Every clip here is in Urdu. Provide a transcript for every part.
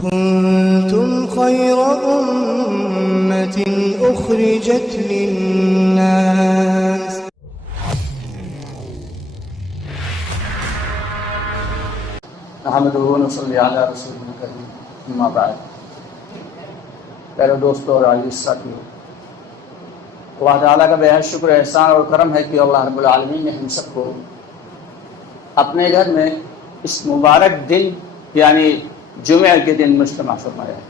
كنتم خير أمة أخرجت للناس نحمدہ ونصلی علی رسولہ الکریم اما بعد۔ پیارے دوستو اور عزیز ساتھیو، اللہ تعالیٰ کا بے حد شکر احسان اور کرم ہے کہ اللہ رب العالمین نے ہم سب کو اپنے گھر میں اس مبارک دن یعنی جمعہ کے دن مجتمع فرمایا ہے۔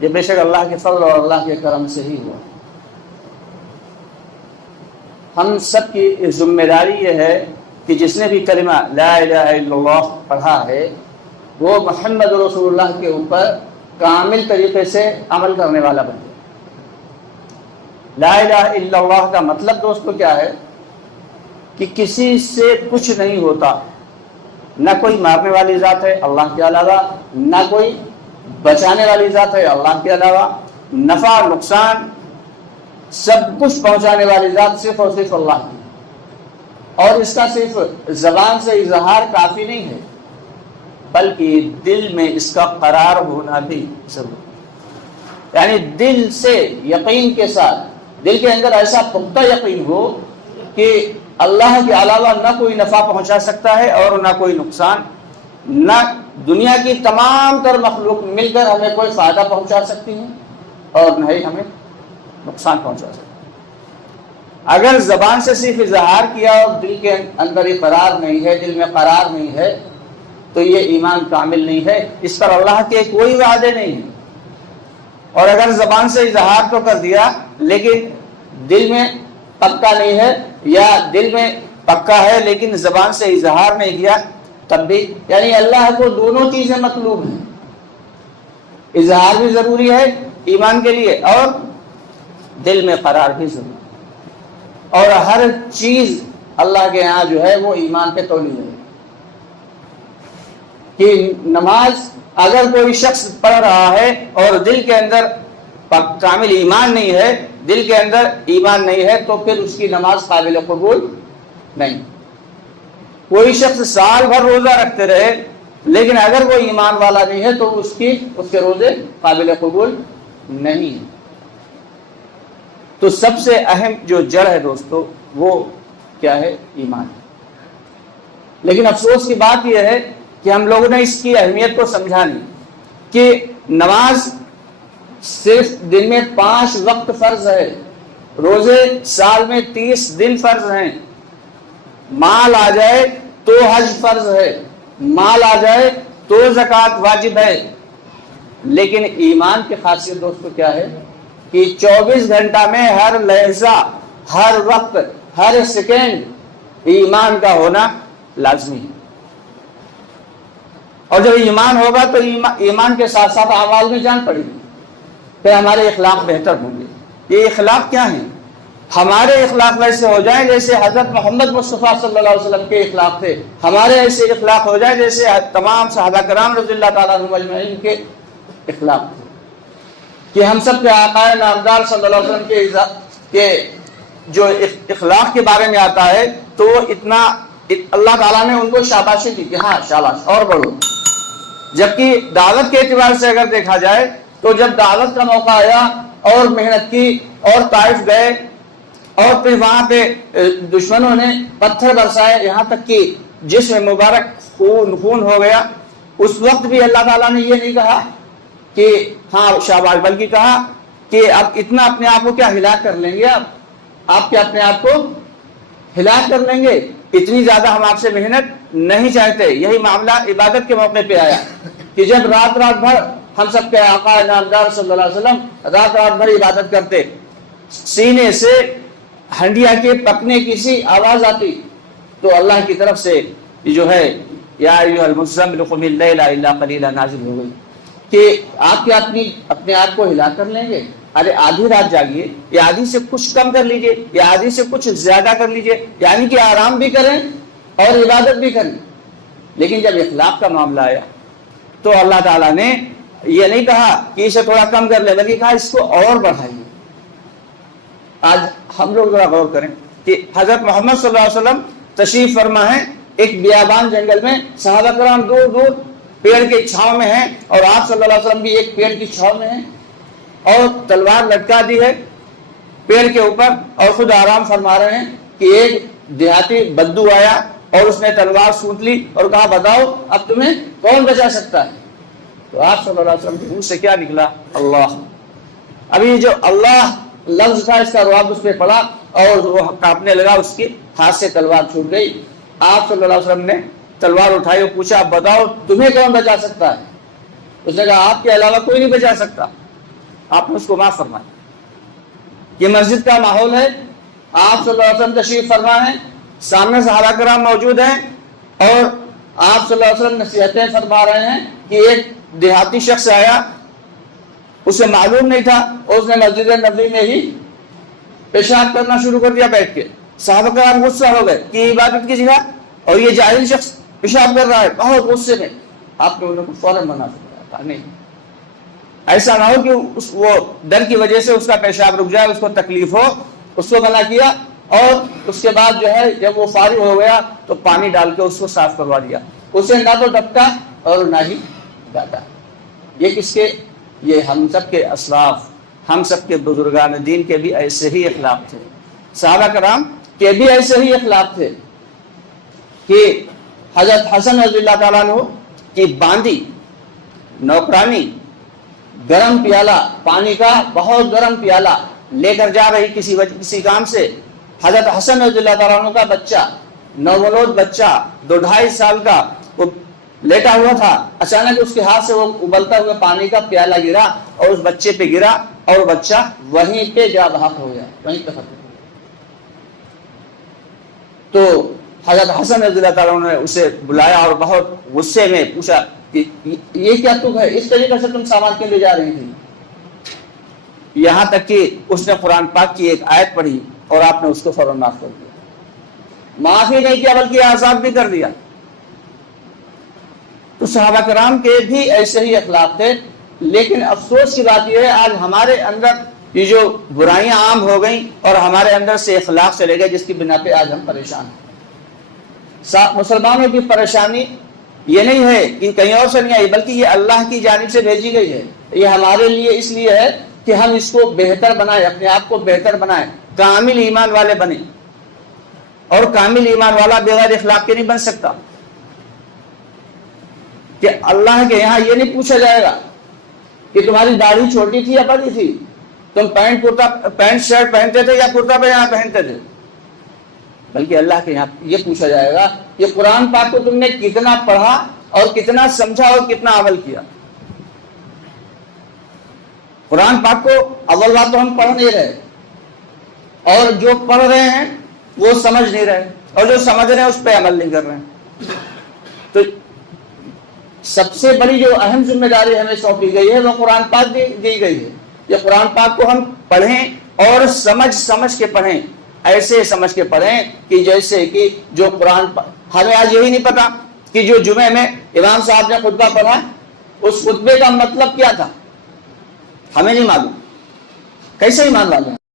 یہ بے شک اللہ کے فضل اور اللہ کے کرم سے ہی ہوا۔ ہم سب کی ذمہ داری یہ ہے کہ جس نے بھی کلمہ لا الہ الا اللہ پڑھا ہے وہ محمد رسول اللہ کے اوپر کامل طریقے سے عمل کرنے والا بن جائے۔ لا الہ الا اللہ کا مطلب دوستو کیا ہے کہ کسی سے کچھ نہیں ہوتا، نہ کوئی مارنے والی ذات ہے اللہ کے علاوہ، نہ کوئی بچانے والی ذات ہے اللہ کے علاوہ، نفع نقصان سب کچھ پہنچانے والی ذات صرف اور صرف اللہ کی، اور اس کا صرف زبان سے اظہار کافی نہیں ہے بلکہ دل میں اس کا قرار ہونا بھی ضروری ہے۔ یعنی دل سے یقین کے ساتھ، دل کے اندر ایسا پختہ یقین ہو کہ اللہ کے علاوہ نہ کوئی نفع پہنچا سکتا ہے اور نہ کوئی نقصان، نہ دنیا کی تمام تر مخلوق مل کر ہمیں کوئی فائدہ پہنچا سکتی ہے اور نہ ہی ہمیں نقصان پہنچا سکتی ہے۔ اگر زبان سے صرف اظہار کیا اور دل کے اندر اقرار نہیں ہے، دل میں قرار نہیں ہے، تو یہ ایمان کامل نہیں ہے، اس پر اللہ کے کوئی وعدے نہیں ہیں۔ اور اگر زبان سے اظہار تو کر دیا لیکن دل میں پکا نہیں ہے، یا دل میں پکا ہے لیکن زبان سے اظہار نہیں کیا، تب بھی یعنی اللہ کو دونوں چیزیں مطلوب ہیں، اظہار بھی ضروری ہے ایمان کے لیے اور دل میں قرار بھی ضروری ہے۔ اور ہر چیز اللہ کے ہاں جو ہے وہ ایمان پہ تولی ہے کہ نماز اگر کوئی شخص پڑھ رہا ہے اور دل کے اندر کامل ایمان نہیں ہے، دل کے اندر ایمان نہیں ہے، تو پھر اس کی نماز قابل قبول نہیں۔ کوئی شخص سال بھر روزہ رکھتے رہے لیکن اگر وہ ایمان والا نہیں ہے تو اس کے روزے قابل قبول نہیں ہیں۔ تو سب سے اہم جو جڑ ہے دوستو وہ کیا ہے؟ ایمان۔ لیکن افسوس کی بات یہ ہے کہ ہم لوگوں نے اس کی اہمیت کو سمجھا نہیں کہ نماز صرف دن میں 5 وقت فرض ہے، روزے سال میں 30 دن فرض ہیں، مال آ جائے تو حج فرض ہے، مال آ جائے تو زکوٰۃ واجب ہے۔ لیکن ایمان کی خاصیت دوستو کیا ہے کہ 24 گھنٹہ میں ہر لحظہ، ہر وقت، ہر سیکنڈ ایمان کا ہونا لازمی ہے۔ اور جب ایمان ہوگا تو ایمان کے ساتھ ساتھ اعمال میں جان پڑے گی، پھر ہمارے اخلاق بہتر ہوں گے۔ یہ اخلاق کیا ہیں؟ ہمارے اخلاق ویسے ہو جائیں جیسے حضرت محمد مصطفیٰ صلی اللہ علیہ وسلم کے اخلاق تھے، ہمارے ایسے اخلاق ہو جائیں جیسے تمام صحابہ کرام رضی اللہ تعالیٰ عنہم اجمعین کے اخلاق تھے، کہ ہم سب کے آقا نامدار صلی اللہ علیہ وسلم کے جو اخلاق کے بارے میں آتا ہے تو اتنا اللہ تعالیٰ نے ان کو شاباشی دی کہ ہاں شاباش اور بڑھو۔ جبکہ دعوت کے اعتبار سے اگر دیکھا جائے تو جب دعوت کا موقع آیا اور محنت کی اور طائف گئے اور پھر وہاں پہ دشمنوں نے پتھر برسائے یہاں تک کہ جسم مبارک خون ہو گیا، اس وقت بھی اللہ تعالیٰ نے یہ نہیں کہا کہ ہاں شاباش، بلکہ کہا کہ اب اتنا اپنے آپ کو کیا ہلاک کر لیں گے، آپ کیا اپنے آپ کو ہلاک کر لیں گے، اتنی زیادہ ہم آپ سے محنت نہیں چاہتے۔ یہی معاملہ عبادت کے موقع پہ آیا کہ جب رات بھر ہم سب کے آقا نامدار صلی اللہ علیہ وسلم رات بھر عبادت کرتے، سینے سے ہنڈیا کے پکنے کی سی آواز آتی تو اللہ کی طرف سے جو ہے یا ایھا المزمل قم اللیل الا قلیلا نازل ہو گئی کہ آپ کیا اپنے آپ کو ہلا کر لیں گے؟ ارے آدھی رات جاگیے، یا آدھی سے کچھ کم کر لیجئے، یا آدھی سے کچھ زیادہ کر لیجئے، یعنی کہ آرام بھی کریں اور عبادت بھی کریں۔ لیکن جب اخلاق کا معاملہ آیا تو اللہ تعالیٰ نے یہ نہیں کہا کہ اسے تھوڑا کم کر لے، بلکہ کہا اس کو اور بڑھائیے۔ آج ہم لوگ ذرا غور کریں کہ حضرت محمد صلی اللہ علیہ وسلم تشریف فرما ہے ایک بیابان جنگل میں، صحابہ کرام دور دور پیڑ کے چھاؤں میں ہیں، اور آپ صلی اللہ علیہ وسلم بھی ایک پیڑ کی چھاؤں میں ہیں، اور تلوار لٹکا دی ہے پیڑ کے اوپر، اور خود آرام فرما رہے ہیں کہ ایک دیہاتی بدو آیا اور اس نے تلوار سونٹ لی اور کہا بتاؤ اب تمہیں کون بچا سکتا ہے؟ تو آپ صلی اللہ علیہ وسلم کے منہ سے کیا نکلا؟ اللہ۔ ابھی جو اللہ لفظ تھا اس کا رواب اس پہ پڑا اور وہ کانپنے لگا، اس کے ہاتھ سے تلوار چھوٹ گئی۔ آپ صلی اللہ علیہ وسلم نے تلوار اٹھائی اور پوچھا اب بتاؤ تمہیں کون بچا سکتا ہے؟ اس نے کہا آپ کے علاوہ کوئی نہیں بچا سکتا۔ آپ نے اس کو معاف فرمایا۔ یہ مسجد کا ماحول ہے، آپ صلی اللہ علیہ وسلم تشریف فرما ہے، سامنے صحابہ کرام موجود ہیں، اور آپ صلی اللہ علیہ وسلم نصیحتیں فرما رہے ہیں کہ ایک دیہاتی شخص آیا، اسے معلوم نہیں تھا، اور اس نے مسجد نبوی میں ہی پیشاب کرنا شروع کر دیا بیٹھ کے۔ صحابہ کرام غصہ ہو گئے کہ عبادت کی جگہ اور یہ جاہل شخص پیشاب کر رہا ہے، بہت غصے میں۔ آپ نے انہوں کو فوراً منع کیا، نہیں ایسا نہ ہو کہ وہ ڈر کی وجہ سے اس کا پیشاب رک جائے، اس کو تکلیف ہو، اس کو منع کیا، اور اس کے بعد جو ہے جب وہ فارغ ہو گیا تو پانی ڈال کے اس کو صاف کروا دیا۔ اسے نہ تو ڈپٹا اور نہ ہی ڈاٹا۔ یہ کس کے؟ یہ ہم سب کے اسلاف، ہم سب کے بزرگان دین کے بھی ایسے ہی اخلاق تھے، صحابہ کرام کے بھی ایسے ہی اخلاق تھے کہ حضرت حسن رضی اللہ تعالیٰ عنہ کی باندی نوکرانی گرم پیالہ پانی کا، بہت گرم پیالہ لے کر جا رہی کسی کام سے، حضرت حسن رضی اللہ تعالیٰ عنہ کا بچہ، نومولود بچہ 2-2.5 سال کا، وہ لیٹا ہوا تھا، اچانک اس کے ہاتھ سے وہ ابلتا ہوا پانی کا پیالہ گرا اور اس بچے پہ گرا، اور بچہ وہیں پہ جا بحق ہو گیا، وہیں پہ ختم ہو گیا۔ تو حضرت حسن رضی اللہ تعالیٰ عنہ نے اسے بلایا اور بہت غصے میں پوچھا کہ یہ کیا تم ہے، اس طریقے سے تم سامان کیوں لے جا رہی تھی؟ یہاں تک کہ اس نے قرآن پاک کی ایک آیت پڑھی اور آپ نے اس کو فوراً معاف کر دیا، معافی نہیں کیا بلکہ آزاد بھی کر دیا۔ تو صحابہ کرام کے بھی ایسے ہی اخلاق تھے، لیکن افسوس کی بات یہ ہے آج ہمارے اندر یہ جو برائیاں عام ہو گئیں اور ہمارے اندر سے اخلاق چلے گئے، جس کی بنا پہ آج ہم پریشان ہیں۔ مسلمانوں کی پریشانی یہ نہیں ہے کہ کہیں اور سے نہیں آئی، بلکہ یہ اللہ کی جانب سے بھیجی گئی ہے۔ یہ ہمارے لیے اس لیے ہے کہ ہم اس کو بہتر بنائیں، اپنے آپ کو بہتر بنائیں، کامل ایمان والے بنیں، اور کامل ایمان والا بغیر اخلاق کے نہیں بن سکتا۔ کہ اللہ کے یہاں یہ نہیں پوچھا جائے گا کہ تمہاری داڑھی چھوٹی تھی یا بڑی تھی، تم پینٹ شرٹ پہنتے تھے یا کرتا پاجامہ پہنتے تھے، بلکہ اللہ کے یہاں یہ پوچھا جائے گا کہ قرآن پاک کو تم نے کتنا پڑھا اور کتنا سمجھا اور کتنا عمل کیا۔ قرآن پاک کو اول بات تو ہم پڑھ نہیں رہے، اور جو پڑھ رہے ہیں وہ سمجھ نہیں رہے، اور جو سمجھ رہے ہیں اس پہ عمل نہیں کر رہے ہیں۔ تو سب سے بڑی جو اہم ذمہ داری ہمیں سونپی گئی ہے وہ قرآن پاک دی گئی ہے۔ یہ قرآن پاک کو ہم پڑھیں اور سمجھ کے پڑھیں، ایسے سمجھ کے پڑھیں کہ جیسے کہ جو قرآن ہمیں آج یہی نہیں پتا کہ جو جمعے میں امام صاحب نے خطبہ پڑھا اس خطبے کا مطلب کیا تھا، ہمیں نہیں معلوم، کیسے ایمان والے ہیں۔